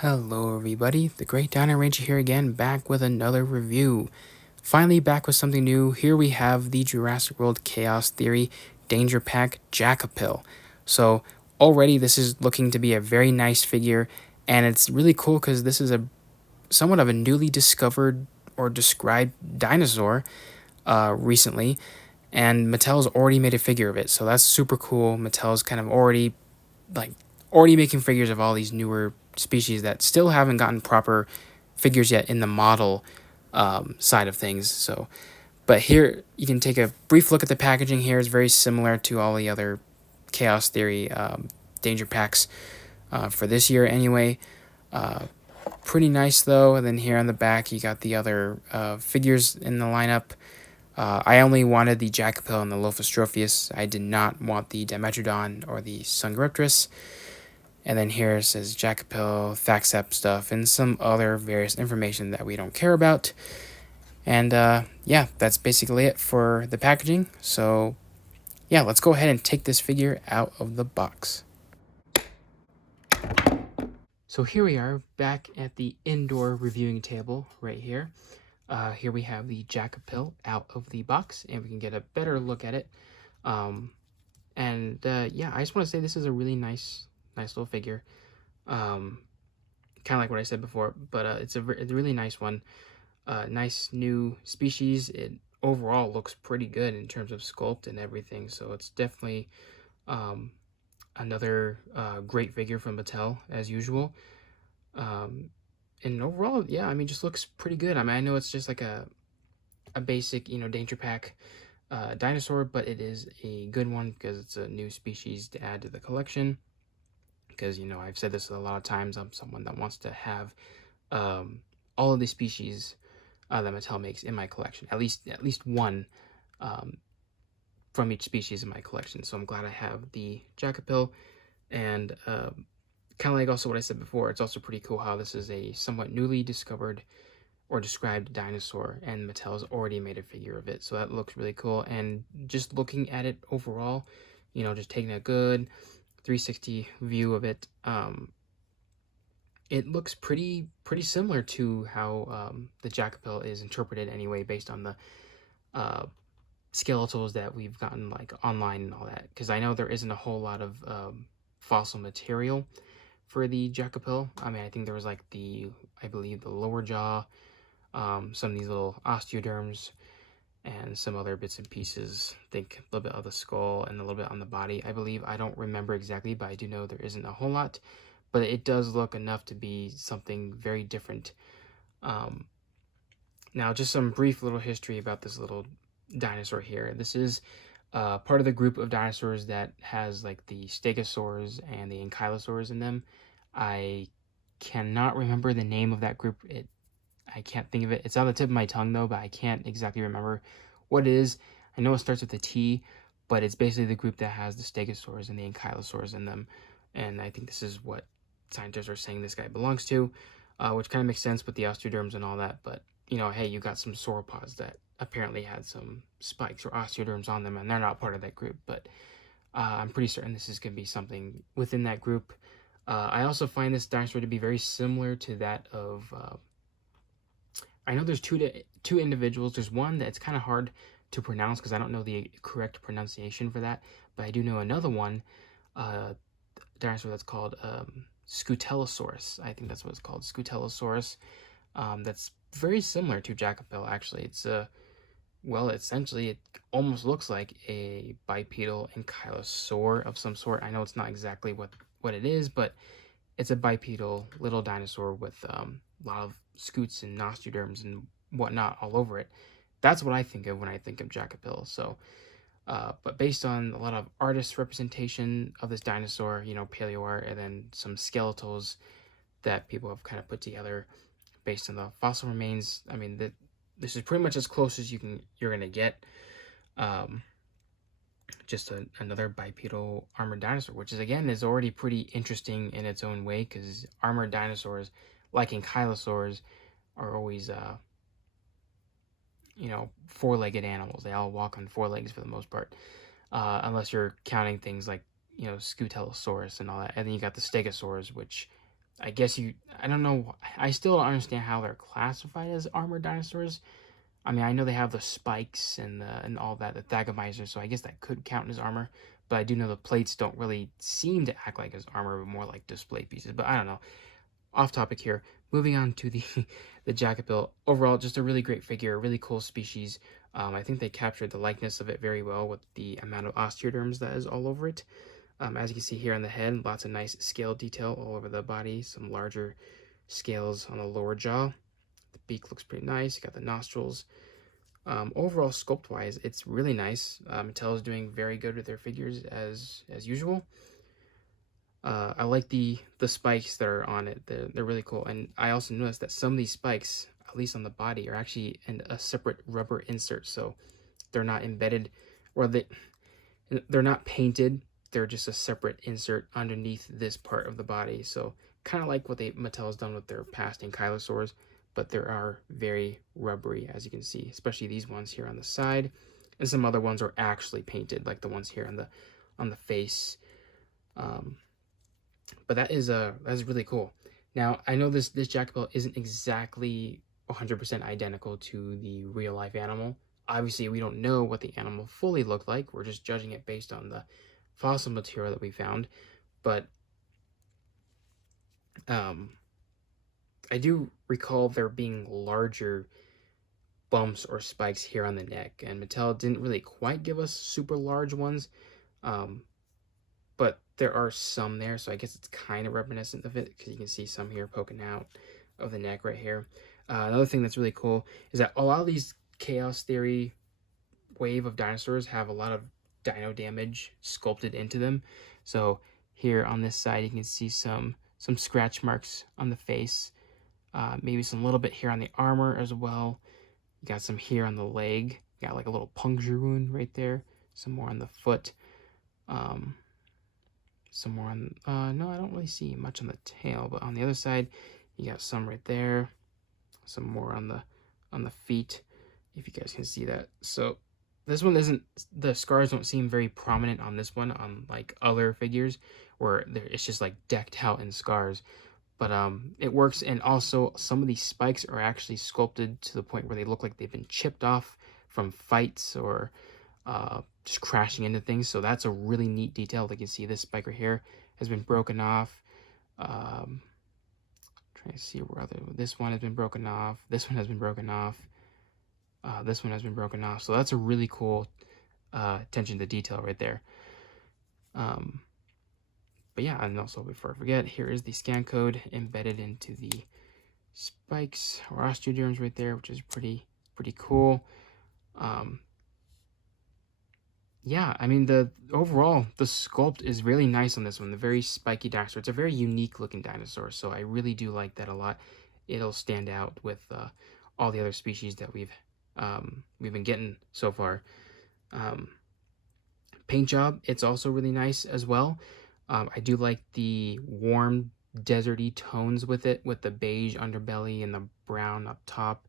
Hello everybody, the Great Dino Ranger here again, back with another review. Finally back with something new. Here we have the Jurassic World Chaos Theory Danger Pack Jakapil. So already this is looking to be a very nice figure, and it's really cool because this is a somewhat of a newly discovered or described dinosaur recently, and Mattel's already made a figure of it, so that's super cool. Mattel's kind of like already making figures of all these newer species that still haven't gotten proper figures yet in the model side of things. So, but here you can take a brief look at the packaging. Here is very similar to all the other Chaos Theory Danger Packs for this year, anyway. Uh, Pretty nice though. And then here on the back, you got the other figures in the lineup. I only wanted the Jakapil and the Lophistropheus. I did not want the Dimetrodon or the Sungoripterus. And then here it says Jakapil, Thaxep stuff, and some other various information that we don't care about. And yeah, that's basically it for the packaging. So yeah, let's go ahead and take this figure out of the box. So here we are back at the indoor reviewing table right here. Here we have the Jakapil out of the box, and we can get a better look at it. Yeah, I just want to say this is a really nice little figure. Kind of like what I said before, but it's a really nice one. Nice new species. It overall looks pretty good in terms of sculpt and everything. So it's definitely another great figure from Mattel as usual. And overall, yeah, I mean, just looks pretty good. I mean, I know it's just like a basic, Danger Pack dinosaur, but it is a good one because it's a new species to add to the collection. Because I've said this a lot of times. I'm someone that wants to have all of the species that Mattel makes in my collection, at least one from each species in my collection. So I'm glad I have the Jakapil, and kind of like also what I said before, it's also pretty cool how this is a somewhat newly discovered or described dinosaur, and Mattel's already made a figure of it. So that looks really cool. And just looking at it overall, just taking a good 360 view of it, it looks pretty similar to how the Jakapil is interpreted anyway, based on the uh, skeletals that we've gotten like online and all that. Because I know there isn't a whole lot of fossil material for the Jakapil. I mean, I think there was like I believe the lower jaw, some of these little osteoderms, and some other bits and pieces. I think a little bit of the skull and a little bit on the body, I believe. I don't remember exactly, but I do know there isn't a whole lot. But it does look enough to be something very different. Um, Now, just some brief little history about this little dinosaur here. This is part of the group of dinosaurs that has like the stegosaurs and the ankylosaurs in them. I cannot remember the name of that group. I can't think of it. It's on the tip of my tongue though, but I can't exactly remember what it is. I know it starts with a T, but it's basically the group that has the stegosaurs and the ankylosaurs in them. And I think this is what scientists are saying this guy belongs to, which kind of makes sense with the osteoderms and all that. But hey, you got some sauropods that apparently had some spikes or osteoderms on them, and they're not part of that group. But I'm pretty certain this is going to be something within that group. I also find this dinosaur to be very similar to that of. I know there's two individuals. There's one that's kind of hard to pronounce because I don't know the correct pronunciation for that, but I do know another one, dinosaur that's called Scutellosaurus. I think that's what it's called, Scutellosaurus. That's very similar to Jakapil, actually. It's essentially, it almost looks like a bipedal ankylosaur of some sort. I know it's not exactly what it is, but it's a bipedal little dinosaur with a lot of scutes and osteoderms and whatnot all over it. That's what I think of when I think of Jakapil. So, but based on a lot of artist representation of this dinosaur, paleo art, and then some skeletals that people have kind of put together based on the fossil remains. I mean, this is pretty much as close as you're gonna get. Just another bipedal armored dinosaur, which is already pretty interesting in its own way, because armored dinosaurs, like ankylosaurs, are always four-legged animals. They all walk on four legs for the most part, unless you're counting things like Scutellosaurus and all that. And then you got the stegosaurs, which I guess I don't know. I still don't understand how they're classified as armored dinosaurs. I mean, I know they have the spikes and all that, the Thagomizer, so I guess that could count as armor. But I do know the plates don't really seem to act like as armor, but more like display pieces. But I don't know. Off topic here. Moving on to the the Jakapil. Overall, just a really great figure, a really cool species. I think they captured the likeness of it very well with the amount of osteoderms that is all over it. As you can see here on the head, lots of nice scale detail all over the body, some larger scales on the lower jaw. The beak looks pretty nice. You got the nostrils. Overall, sculpt-wise, it's really nice. Mattel is doing very good with their figures as usual. I like the spikes that are on it. They're really cool. And I also noticed that some of these spikes, at least on the body, are actually in a separate rubber insert, so they're not embedded, or they're not painted. They're just a separate insert underneath this part of the body. So kind of like what Mattel has done with their past ankylosaurs, but they are very rubbery, as you can see, especially these ones here on the side, and some other ones are actually painted, like the ones here on the face. Um, but that's really cool. Now I know this Jakapil isn't exactly 100% identical to the real life animal. Obviously, we don't know what the animal fully looked like. We're just judging it based on the fossil material that we found. But um, I do recall there being larger bumps or spikes here on the neck, and Mattel didn't really quite give us super large ones. Um, but there are some there, so I guess it's kind of reminiscent of it because you can see some here poking out of the neck right here. Another thing that's really cool is that a lot of these Chaos Theory wave of dinosaurs have a lot of dino damage sculpted into them. So here on this side, you can see some scratch marks on the face, maybe some little bit here on the armor as well. You got some here on the leg. You got like a little puncture wound right there. Some more on the foot. Um, some more on no, I don't really see much on the tail, but on the other side you got some right there, some more on the feet, if you guys can see that. So this one isn't, the scars don't seem very prominent on this one, on like other figures where it's just like decked out in scars. But it works. And also some of these spikes are actually sculpted to the point where they look like they've been chipped off from fights or just crashing into things. So that's a really neat detail. Like you can see this spike right here has been broken off. Trying to see where this one has been broken off. This one has been broken off. This one has been broken off. So that's a really cool attention to detail right there. But yeah, and also before I forget, here is the scan code embedded into the spikes or osteoderms right there, which is pretty cool. Yeah, I mean the overall the sculpt is really nice on this one. The very spiky dinosaur. It's a very unique looking dinosaur, so I really do like that a lot. It'll stand out with all the other species that we've been getting so far. Um, Paint job, it's also really nice as well. I do like the warm deserty tones with it, with the beige underbelly and the brown up top,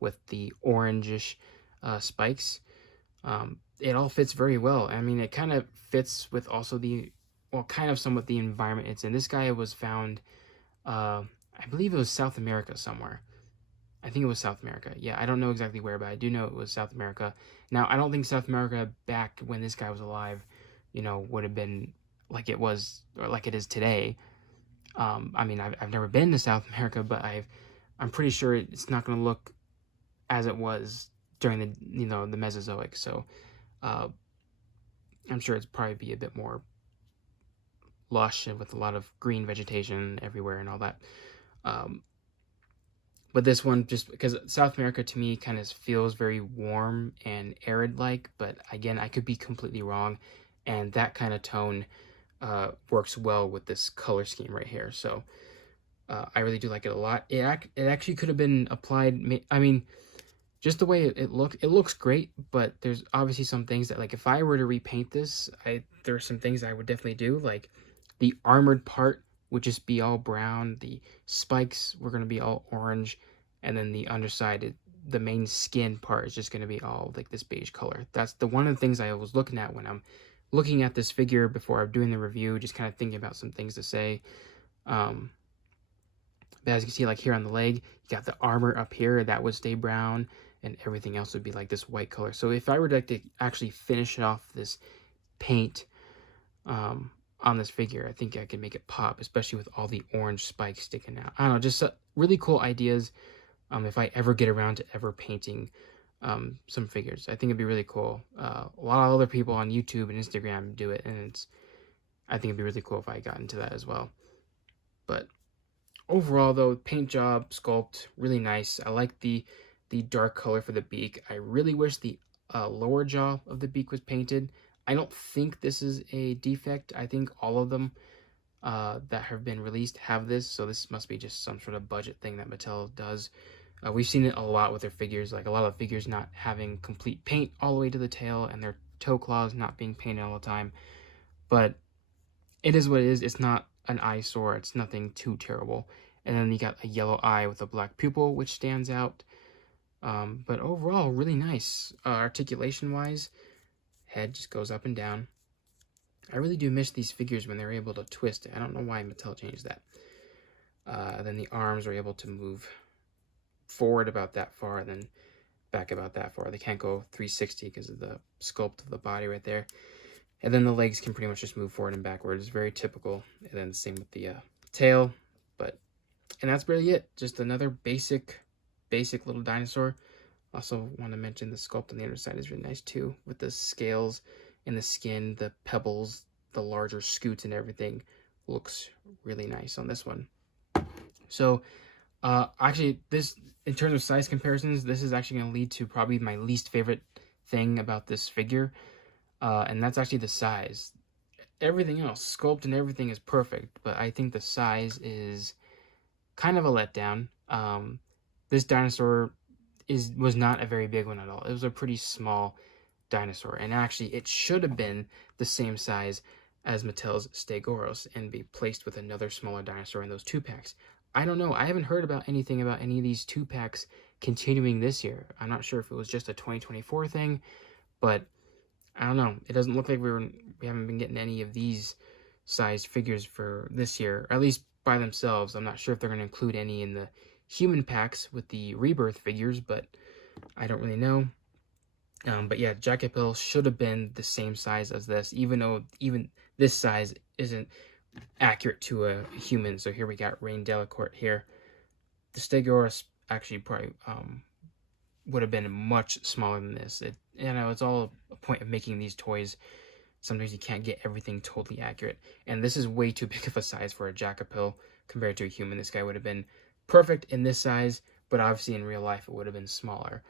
with the orangish spikes. It all fits very well. I mean, it kind of fits with also kind of somewhat the environment it's in. This guy was found, I believe it was South America somewhere. I think it was South America. Yeah, I don't know exactly where, but I do know it was South America. Now, I don't think South America back when this guy was alive, would have been like it was or like it is today. I mean, I've never been to South America, but I'm pretty sure it's not going to look as it was during the Mesozoic. So uh, I'm sure it's probably be a bit more lush and with a lot of green vegetation everywhere and all that. Um, but this one, just because South America to me kind of feels very warm and arid like, but again, I could be completely wrong. And that kind of tone works well with this color scheme right here. So I really do like it a lot. It actually could have been applied. I mean, just the way it looks great, but there's obviously some things that, like, if I were to repaint this, there's some things I would definitely do. Like the armored part would just be all brown, the spikes were going to be all orange, and then the underside, the main skin part is just going to be all like this beige color. That's one of the things I was looking at when I'm looking at this figure before I'm doing the review, just kind of thinking about some things to say. Um, But as you can see, like here on the leg, you got the armor up here that would stay brown, and everything else would be like this white color. So if I were to actually finish off this paint um, on this figure, I think I could make it pop, especially with all the orange spikes sticking out. I don't know, just really cool ideas. If I ever get around to ever painting some figures, I think it'd be really cool. A lot of other people on YouTube and Instagram do it, and I think it'd be really cool if I got into that as well. But overall, though, paint job, sculpt, really nice. I like the dark color for the beak. I really wish the lower jaw of the beak was painted. I don't think this is a defect. I think all of them that have been released have this, so this must be just some sort of budget thing that Mattel does. We've seen it a lot with their figures, like a lot of figures not having complete paint all the way to the tail and their toe claws not being painted all the time. But it is what it is. It's not an eyesore. It's nothing too terrible. And then you got a yellow eye with a black pupil, which stands out. But overall, really nice. Articulation-wise, head just goes up and down. I really do miss these figures when they're able to twist. I don't know why Mattel changed that. Then the arms are able to move forward about that far, and then back about that far. They can't go 360 because of the sculpt of the body right there. And then the legs can pretty much just move forward and backwards. Very typical. And then same with the tail. And that's really it. Just another basic little dinosaur. Also want to mention the sculpt on the underside is really nice too, with the scales and the skin, the pebbles, the larger scoots and everything. Looks really nice on this one. So actually, this, in terms of size comparisons, this is actually going to lead to probably my least favorite thing about this figure, and that's actually the size. Everything else, sculpt and everything is perfect, but I think the size is kind of a letdown. This dinosaur was not a very big one at all. It was a pretty small dinosaur, and actually it should have been the same size as Mattel's Stegosaurus and be placed with another smaller dinosaur in those 2-packs. I don't know. I haven't heard about anything about any of these 2-packs continuing this year. I'm not sure if it was just a 2024 thing, but I don't know. It doesn't look like we haven't been getting any of these sized figures for this year, or at least by themselves. I'm not sure if they're going to include any in the human packs with the rebirth figures, but I don't really know. But yeah, Jakapil should have been the same size as this, even though even this size isn't accurate to a human. So here we got Rain Delacourt here. The Stegosaurus actually probably would have been much smaller than this. It's all a point of making these toys. Sometimes you can't get everything totally accurate. And this is way too big of a size for a Jakapil compared to a human. This guy would have been perfect in this size, but obviously in real life it would have been smaller.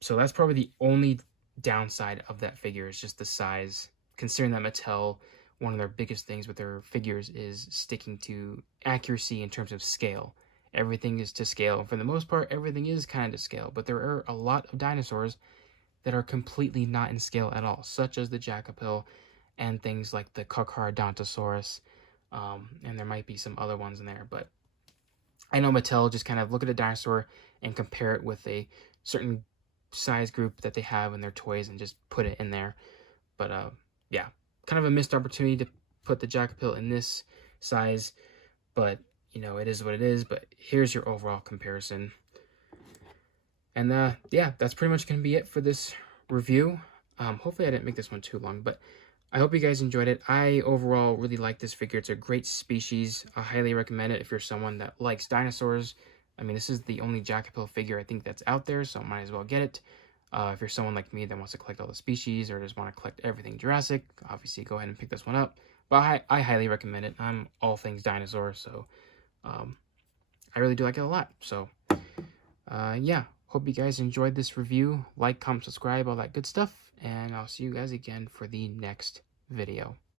So that's probably the only downside of that figure, is just the size. Considering that Mattel, one of their biggest things with their figures is sticking to accuracy in terms of scale. Everything is to scale. And for the most part, everything is kind of to scale. But there are a lot of dinosaurs that are completely not in scale at all, such as the Jakapil and things like the Carcharodontosaurus. And there might be some other ones in there. But I know Mattel just kind of look at a dinosaur and compare it with a certain size group that they have in their toys and just put it in there. But yeah, kind of a missed opportunity to put the Jakapil in this size, but it is what it is. But here's your overall comparison. And yeah, that's pretty much going to be it for this review. Hopefully I didn't make this one too long, but I hope you guys enjoyed it. I overall really like this figure. It's a great species. I highly recommend it if you're someone that likes dinosaurs. I mean, this is the only Jakapil figure I think that's out there, so I might as well get it. If you're someone like me that wants to collect all the species or just want to collect everything Jurassic, obviously go ahead and pick this one up. But I highly recommend it. I'm all things dinosaur, so I really do like it a lot. So yeah, hope you guys enjoyed this review. Like, comment, subscribe, all that good stuff. And I'll see you guys again for the next video.